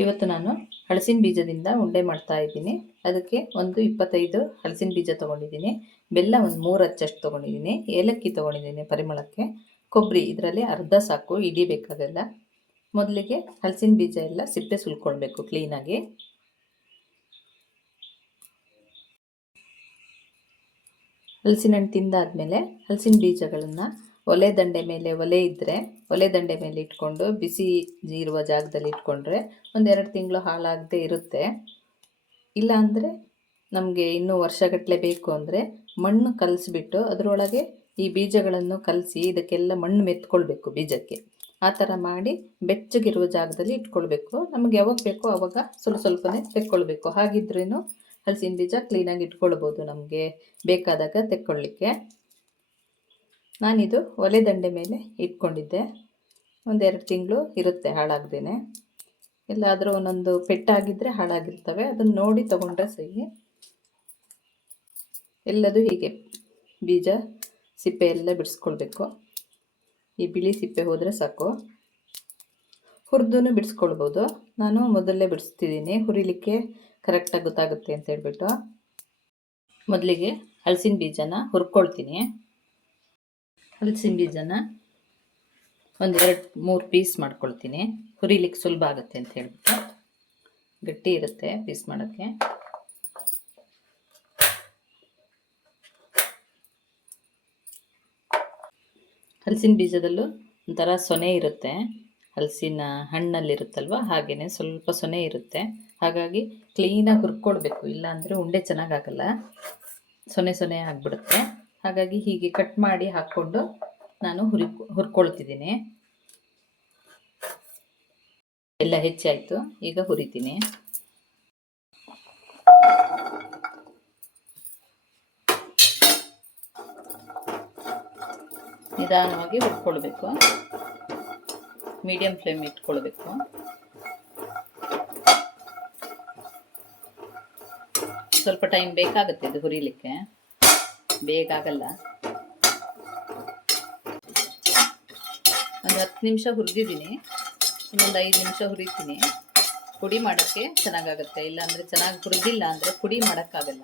ಇವತ್ತು ನಾನು ಹಲಸಿನ ಬೀಜದಿಂದ ಉಂಡೆ ಮಾಡ್ತಾ ಇದ್ದೀನಿ. ಅದಕ್ಕೆ ಒಂದು 25 ಹಲಸಿನ ಬೀಜ ತೊಗೊಂಡಿದ್ದೀನಿ. ಬೆಲ್ಲ ಒಂದು 3 ಅಚ್ಚಷ್ಟು ತೊಗೊಂಡಿದ್ದೀನಿ. ಏಲಕ್ಕಿ ತೊಗೊಂಡಿದ್ದೀನಿ ಪರಿಮಳಕ್ಕೆ. ಕೊಬ್ಬರಿ ಇದರಲ್ಲಿ ಅರ್ಧ ಸಾಕು, ಇಡೀ ಬೇಕಾಗಲ್ಲ. ಮೊದಲಿಗೆ ಹಲಸಿನ ಬೀಜ ಎಲ್ಲ ಸಿಪ್ಪೆ ಸುಲ್ಕೊಳ್ಬೇಕು ಕ್ಲೀನಾಗಿ. ಹಲಸಿನ ಹಣ್ಣು ತಿಂದಾದ್ಮೇಲೆ ಹಲಸಿನ ಬೀಜಗಳನ್ನು ಒಲೆ ದಂಡೆ ಮೇಲೆ, ಒಲೆ ಇದ್ದರೆ ಒಲೆ ದಂಡೆ ಮೇಲೆ ಇಟ್ಕೊಂಡು ಬಿಸಿ ಇರುವ ಜಾಗದಲ್ಲಿ ಇಟ್ಕೊಂಡ್ರೆ ಒಂದು 2 ತಿಂಗಳು ಹಾಳಾಗದೆ ಇರುತ್ತೆ. ಇಲ್ಲ ಅಂದರೆ ನಮಗೆ ಇನ್ನೂ ವರ್ಷಗಟ್ಟಲೆ ಬೇಕು ಅಂದರೆ ಮಣ್ಣು ಕಲಸಿಬಿಟ್ಟು ಅದರೊಳಗೆ ಈ ಬೀಜಗಳನ್ನು ಕಲಸಿ ಇದಕ್ಕೆಲ್ಲ ಮಣ್ಣು ಮೆತ್ಕೊಳ್ಬೇಕು ಬೀಜಕ್ಕೆ. ಆ ಥರ ಮಾಡಿ ಬೆಚ್ಚಗಿರುವ ಜಾಗದಲ್ಲಿ ಇಟ್ಕೊಳ್ಬೇಕು. ನಮಗೆ ಯಾವಾಗ ಬೇಕೋ ಆವಾಗ ಸ್ವಲ್ಪನೇ ತೆಕ್ಕೊಳ್ಬೇಕು. ಹಾಗಿದ್ರೂ ಹಲಸಿನ ಬೀಜ ಕ್ಲೀನಾಗಿ ಇಟ್ಕೊಳ್ಬೋದು ನಮಗೆ ಬೇಕಾದಾಗ ತೆಕ್ಕೊಳ್ಳಿಕ್ಕೆ. ನಾನಿದು ಒಲೆ ದಂಡೆ ಮೇಲೆ ಇಟ್ಕೊಂಡಿದ್ದೆ. ಒಂದು 2 ತಿಂಗಳು ಇರುತ್ತೆ ಹಾಳಾಗ್ದೇನೆ. ಎಲ್ಲಾದರೂ ಒಂದೊಂದು ಪೆಟ್ಟಾಗಿದ್ದರೆ ಹಾಳಾಗಿರ್ತವೆ, ಅದನ್ನು ನೋಡಿ ತೊಗೊಂಡ್ರೆ ಸಹಿ. ಎಲ್ಲದೂ ಹೀಗೆ ಬೀಜ ಸಿಪ್ಪೆ ಎಲ್ಲ ಬಿಡಿಸ್ಕೊಳ್ಬೇಕು. ಈ ಬಿಳಿ ಸಿಪ್ಪೆ ಹೋದರೆ ಸಾಕು. ಹುರಿದೂ ಬಿಡಿಸ್ಕೊಳ್ಬೋದು. ನಾನು ಮೊದಲೇ ಬಿಡಿಸ್ತಿದ್ದೀನಿ, ಹುರಿಲಿಕ್ಕೆ ಕರೆಕ್ಟಾಗಿ ಗೊತ್ತಾಗುತ್ತೆ ಅಂತ ಹೇಳ್ಬಿಟ್ಟು. ಮೊದಲಿಗೆ ಹಲಸಿನ ಬೀಜನ ಹುರ್ಕೊಳ್ತೀನಿ. ಹಲಸಿನ ಬೀಜನ ಒಂದು 2-3 ಪೀಸ್ ಮಾಡ್ಕೊಳ್ತೀನಿ. ಹುರಿಲಿಕ್ಕೆ ಸುಲಭ ಆಗುತ್ತೆ ಅಂತ ಹೇಳ್ಬಿಟ್ಟು. ಗಟ್ಟಿ ಇರುತ್ತೆ ಪೀಸ್ ಮಾಡೋಕ್ಕೆ. ಹಲಸಿನ ಬೀಜದಲ್ಲೂ ಒಂಥರ ಸೊನೆ ಇರುತ್ತೆ, ಹಲಸಿನ ಹಣ್ಣಲ್ಲಿರುತ್ತಲ್ವ ಹಾಗೆಯೇ ಸ್ವಲ್ಪ ಸೊನೆ ಇರುತ್ತೆ. ಹಾಗಾಗಿ ಕ್ಲೀನಾಗಿ ಹುರ್ಕೊಳ್ಬೇಕು, ಇಲ್ಲಾಂದರೆ ಉಂಡೆ ಚೆನ್ನಾಗಾಗಲ್ಲ, ಸೊನೆ ಸೊನೆ ಆಗಿಬಿಡುತ್ತೆ. ಹಾಗಾಗಿ ಹೀಗೆ ಕಟ್ ಮಾಡಿ ಹಾಕ್ಕೊಂಡು ನಾನು ಹುರ್ಕೊಳ್ತಿದ್ದೀನಿ. ಎಲ್ಲ ಹೆಚ್ಚಾಯಿತು, ಈಗ ಹುರಿತೀನಿ. ನಿಧಾನವಾಗಿ ಹುರ್ಕೊಳ್ಬೇಕು, ಮೀಡಿಯಂ ಫ್ಲೇಮ್ ಇಟ್ಕೊಳ್ಬೇಕು. ಸ್ವಲ್ಪ ಟೈಮ್ ಬೇಕಾಗುತ್ತೆ ಇದು ಹುರಿಲಿಕ್ಕೆ, ಬೇಗ ಆಗಲ್ಲ. ಒಂದು 10 ನಿಮಿಷ ಹುರಿದಿದ್ದೀನಿ, ಇನ್ನೊಂದು 5 ನಿಮಿಷ ಹುರಿತೀನಿ. ಪುಡಿ ಮಾಡೋಕ್ಕೆ ಚೆನ್ನಾಗಾಗುತ್ತೆ, ಇಲ್ಲಾಂದರೆ ಚೆನ್ನಾಗಿ ಹುರಿದಿಲ್ಲ ಅಂದರೆ ಪುಡಿ ಮಾಡೋಕ್ಕಾಗಲ್ಲ.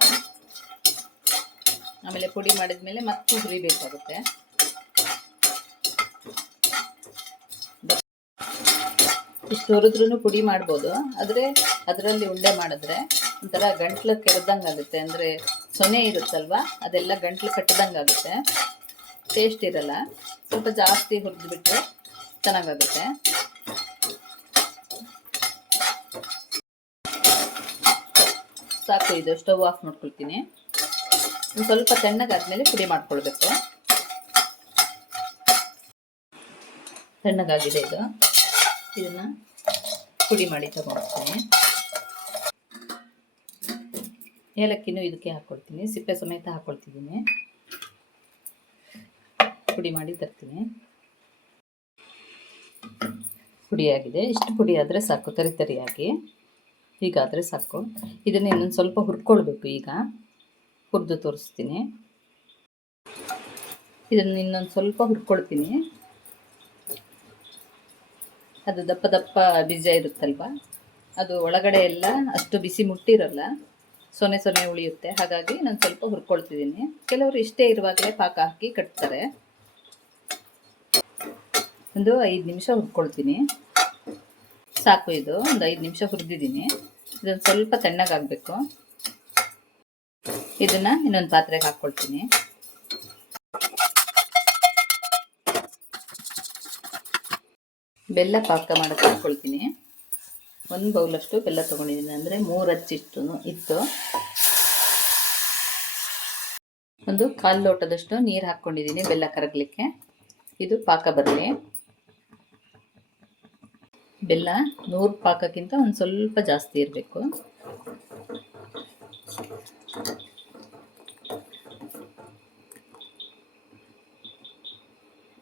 ಆಮೇಲೆ ಪುಡಿ ಮಾಡಿದ್ಮೇಲೆ ಮತ್ತೆ ಹುರಿಬೇಕಾಗುತ್ತೆ. ಇಷ್ಟು ಹುರಿದ್ರೂ ಪುಡಿ ಮಾಡ್ಬೋದು, ಆದರೆ ಅದರಲ್ಲಿ ಉಂಡೆ ಮಾಡಿದ್ರೆ ಒಂಥರ ಗಂಟ್ಲು ಕೆರೆದಂಗೆ ಆಗುತ್ತೆ. ಅಂದರೆ ಸೊನೆ ಇರುತ್ತಲ್ವ, ಅದೆಲ್ಲ ಗಂಟ್ಲು ಕಟ್ಟದಂಗೆ ಆಗುತ್ತೆ, ಟೇಸ್ಟ್ ಇರಲ್ಲ. ಸ್ವಲ್ಪ ಜಾಸ್ತಿ ಹುರಿದ್ಬಿಟ್ರೆ ಚೆನ್ನಾಗಾಗುತ್ತೆ. ಸಾಕು, ಇದು ಸ್ಟವ್ ಆಫ್ ಮಾಡ್ಕೊಳ್ತೀನಿ. ಒಂದು ಸ್ವಲ್ಪ ತಣ್ಣಗಾದ್ಮೇಲೆ ಪುಡಿ ಮಾಡ್ಕೊಳ್ಬೇಕು. ತಣ್ಣಗಾಗಿದೆ ಇದು, ಇದನ್ನು ಪುಡಿ ಮಾಡಿ ತಗೊಳ್ತೀನಿ. ಏಲಕ್ಕಿನೂ ಇದಕ್ಕೆ ಹಾಕ್ಕೊಳ್ತೀನಿ, ಸಿಪ್ಪೆ ಸಮೇತ ಹಾಕ್ಕೊಳ್ತಿದ್ದೀನಿ. ಪುಡಿ ಮಾಡಿ ತರ್ತೀನಿ. ಪುಡಿಯಾಗಿದೆ, ಇಷ್ಟು ಪುಡಿ ಆದರೆ ಸಾಕು, ತರಿಯಾಗಿ ಹೀಗಾದರೆ ಸಾಕು. ಇದನ್ನು ಇನ್ನೊಂದು ಸ್ವಲ್ಪ ಹುರ್ಕೊಳ್ಬೇಕು. ಈಗ ಹುರಿದು ತೋರಿಸ್ತೀನಿ. ಇದನ್ನು ಇನ್ನೊಂದು ಸ್ವಲ್ಪ ಹುರ್ಕೊಳ್ತೀನಿ. ಅದು ದಪ್ಪ ದಪ್ಪ ಬೀಜ ಇರುತ್ತಲ್ವ, ಅದು ಒಳಗಡೆ ಎಲ್ಲ ಅಷ್ಟು ಬಿಸಿ ಮುಟ್ಟಿರಲ್ಲ, ಸೊನೆ ಸೊನೆ ಉಳಿಯುತ್ತೆ. ಹಾಗಾಗಿ ನಾನು ಸ್ವಲ್ಪ ಹುರ್ಕೊಳ್ತಿದ್ದೀನಿ. ಕೆಲವರು ಇಷ್ಟೇ ಇರುವಾಗಲೇ ಪಾಕ ಹಾಕಿ ಕಟ್ತಾರೆ. ಒಂದು 5 ನಿಮಿಷ ಹುರ್ಕೊಳ್ತೀನಿ. ಸಾಕು, ಇದು ಒಂದು 5 ನಿಮಿಷ ಹುರಿದಿದ್ದೀನಿ. ಇದೊಂದು ಸ್ವಲ್ಪ ತಣ್ಣಗಾಗಬೇಕು. ಇದನ್ನು ಇನ್ನೊಂದು ಪಾತ್ರೆಗೆ ಹಾಕ್ಕೊಳ್ತೀನಿ. ಬೆಲ್ಲ ಪಾಕ ಮಾಡೋಕ್ಕೆ ಹಾಕ್ಕೊಳ್ತೀನಿ. 1 ಬೌಲಷ್ಟು ಬೆಲ್ಲ ತೊಗೊಂಡಿದ್ದೀನಿ, ಅಂದರೆ 3 ಅಚ್ಚಿಷ್ಟು ಇತ್ತು. ಒಂದು 1/4 ಲೋಟದಷ್ಟು ನೀರು ಹಾಕ್ಕೊಂಡಿದ್ದೀನಿ ಬೆಲ್ಲ ಕರಗಲಿಕ್ಕೆ. ಇದು ಪಾಕ ಬರಲಿ. ಬೆಲ್ಲ 100 ಪಾಕಕ್ಕಿಂತ ಒಂದು ಸ್ವಲ್ಪ ಜಾಸ್ತಿ ಇರಬೇಕು.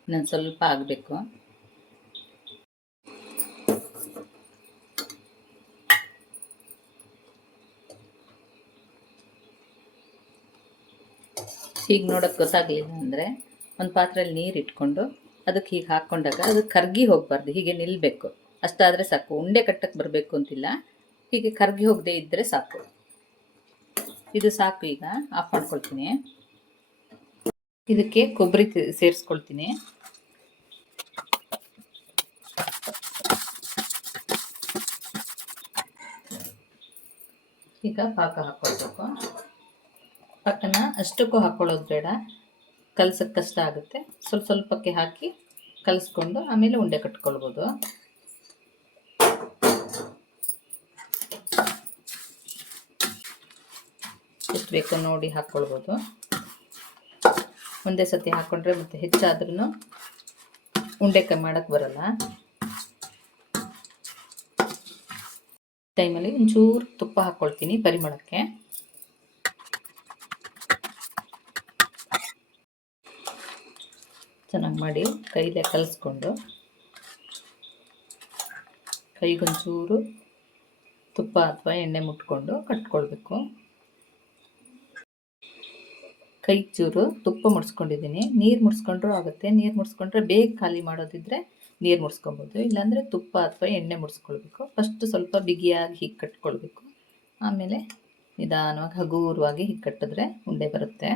ಇನ್ನೊಂದು ಸ್ವಲ್ಪ ಆಗಬೇಕು. ಹೀಗೆ ನೋಡೋಕ್ಕೆ ಗೊತ್ತಾಗಲಿಲ್ಲ ಅಂದರೆ ಒಂದು ಪಾತ್ರೆಯಲ್ಲಿ ನೀರು ಇಟ್ಕೊಂಡು ಅದಕ್ಕೆ ಹೀಗೆ ಹಾಕ್ಕೊಂಡಾಗ ಅದು ಕರಗಿ ಹೋಗಬಾರ್ದು, ಹೀಗೆ ನಿಲ್ಲಬೇಕು. ಅಷ್ಟಾದರೆ ಸಾಕು. ಉಂಡೆ ಕಟ್ಟಕ್ಕೆ ಬರಬೇಕು ಅಂತಿಲ್ಲ, ಹೀಗೆ ಕರಗಿ ಹೋಗದೆ ಇದ್ದರೆ ಸಾಕು. ಇದು ಸಾಕು. ಈಗ ಆಫ್ ಮಾಡ್ಕೊಳ್ತೀನಿ. ಇದಕ್ಕೆ ಕೊಬ್ಬರಿ ಸೇರಿಸ್ಕೊಳ್ತೀನಿ. ಈಗ ಪಾಕ ಹಾಕ್ಕೊಳ್ಬೇಕು. ಪಾಕನ ಅಷ್ಟಕ್ಕೂ ಹಾಕ್ಕೊಳ್ಳೋದು ಬೇಡ, ಕಲಸಕ್ಕೆ ಕಷ್ಟ ಆಗುತ್ತೆ. ಸ್ವಲ್ಪ ಸ್ವಲ್ಪಕ್ಕೆ ಹಾಕಿ ಕಲಿಸ್ಕೊಂಡು ಆಮೇಲೆ ಉಂಡೆ ಕಟ್ಕೊಳ್ಬೋದು. ಎಷ್ಟು ಬೇಕೋ ನೋಡಿ ಹಾಕ್ಕೊಳ್ಬೋದು. ಒಂದೇ ಸತಿ ಹಾಕ್ಕೊಂಡ್ರೆ ಮತ್ತೆ ಹೆಚ್ಚಾದ್ರೂ ಉಂಡೆ ಮಾಡೋಕ್ಕೆ ಬರಲ್ಲ. ಟೈಮಲ್ಲಿ ಒಂಚೂರು ತುಪ್ಪ ಹಾಕ್ಕೊಳ್ತೀನಿ ಪರಿಮಳಕ್ಕೆ. ಚೆನ್ನಾಗಿ ಮಾಡಿ ಕೈಲೇ ಕಲಿಸ್ಕೊಂಡು ಕೈಗೊಂಚೂರು ತುಪ್ಪ ಅಥವಾ ಎಣ್ಣೆ ಮುಟ್ಕೊಂಡು ಕಟ್ಕೊಳ್ಬೇಕು. ಕೈ ಚೂರು ತುಪ್ಪ ಮುಡಿಸ್ಕೊಂಡಿದ್ದೀನಿ. ನೀರು ಮುಡಿಸ್ಕೊಂಡ್ರೂ ಆಗುತ್ತೆ. ನೀರು ಮುಡಿಸ್ಕೊಂಡ್ರೆ ಬೇಗ ಖಾಲಿ ಮಾಡೋದಿದ್ರೆ ನೀರು ಮುಡಿಸ್ಕೊಬೋದು, ಇಲ್ಲಾಂದರೆ ತುಪ್ಪ ಅಥವಾ ಎಣ್ಣೆ ಮುಡಿಸ್ಕೊಳ್ಬೇಕು. ಫಸ್ಟ್ ಸ್ವಲ್ಪ ಬಿಗಿಯಾಗಿ ಹೀಗೆ ಕಟ್ಕೊಳ್ಬೇಕು. ಆಮೇಲೆ ನಿಧಾನವಾಗಿ ಹಗುರವಾಗಿ ಹೀಗೆ ಕಟ್ಟಿದ್ರೆ ಉಂಡೆ ಬರುತ್ತೆ.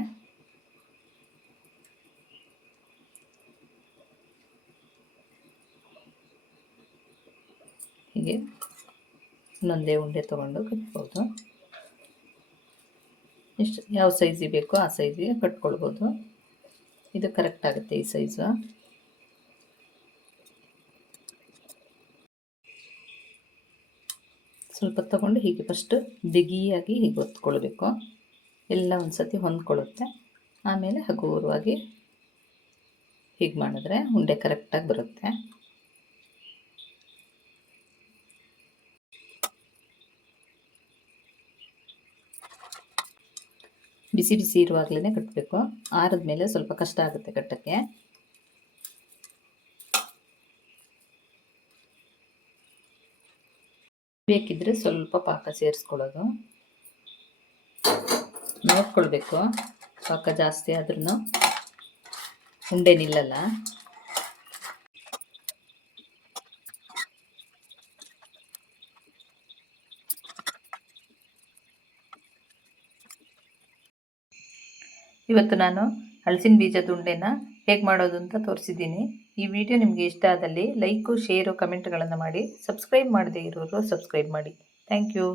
ಹೀಗೆ ಇನ್ನೊಂದೇ ಉಂಡೆ ತೊಗೊಂಡು ಕಟ್ಬೋದು. ಎಷ್ಟು ಯಾವ ಸೈಜಿಗೆ ಬೇಕೋ ಆ ಸೈಜಿಗೆ ಕಟ್ಕೊಳ್ಬೋದು. ಇದು ಕರೆಕ್ಟ್ ಆಗುತ್ತೆ ಈ ಸೈಜು. ಸ್ವಲ್ಪ ತಗೊಂಡು ಹೀಗೆ ಫಸ್ಟ್ ಬಿಗಿಯಾಗಿ ಹೀಗೆ ಒತ್ಕೊಳ್ಬೇಕು. ಎಲ್ಲ ಒಂದು ಸತಿ ಹೊಂದ್ಕೊಳ್ಳುತ್ತೆ. ಆಮೇಲೆ ಹಗುರವಾಗಿ ಹೀಗೆ ಮಾಡಿದ್ರೆ ಉಂಡೆ ಕರೆಕ್ಟಾಗಿ ಬರುತ್ತೆ. ಬಿಸಿ ಬಿಸಿ ಇರುವಾಗಲೇ ಕಟ್ಟಬೇಕು. ಆರಿದ ಮೇಲೆ ಸ್ವಲ್ಪ ಕಷ್ಟ ಆಗುತ್ತೆ ಕಟ್ಟಕ್ಕೆ. ಬೇಕಿದ್ರೆ ಸ್ವಲ್ಪ ಪಾಕ ಸೇರಿಸ್ಕೊಳ್ಳೋದು. ನೋಡ್ಕೊಳ್ಬೇಕು, ಪಾಕ ಜಾಸ್ತಿ ಆದ್ರೂ ಉಂಡೆ ನಿಲ್ಲಲ್ಲ. ಇವತ್ತು ನಾನು ಹಲಸಿನ ಬೀಜದ ಉಂಡೆನ ಹೇಗೆ ಮಾಡೋದು ಅಂತ ತೋರಿಸಿದ್ದೀನಿ. ಈ ವಿಡಿಯೋ ನಿಮಗೆ ಇಷ್ಟ ಆದಲ್ಲಿ ಲೈಕು, ಶೇರು, ಕಮೆಂಟ್ಗಳನ್ನು ಮಾಡಿ. ಸಬ್ಸ್ಕ್ರೈಬ್ ಮಾಡದೇ ಇರೋರು ಸಬ್ಸ್ಕ್ರೈಬ್ ಮಾಡಿ. Thank you.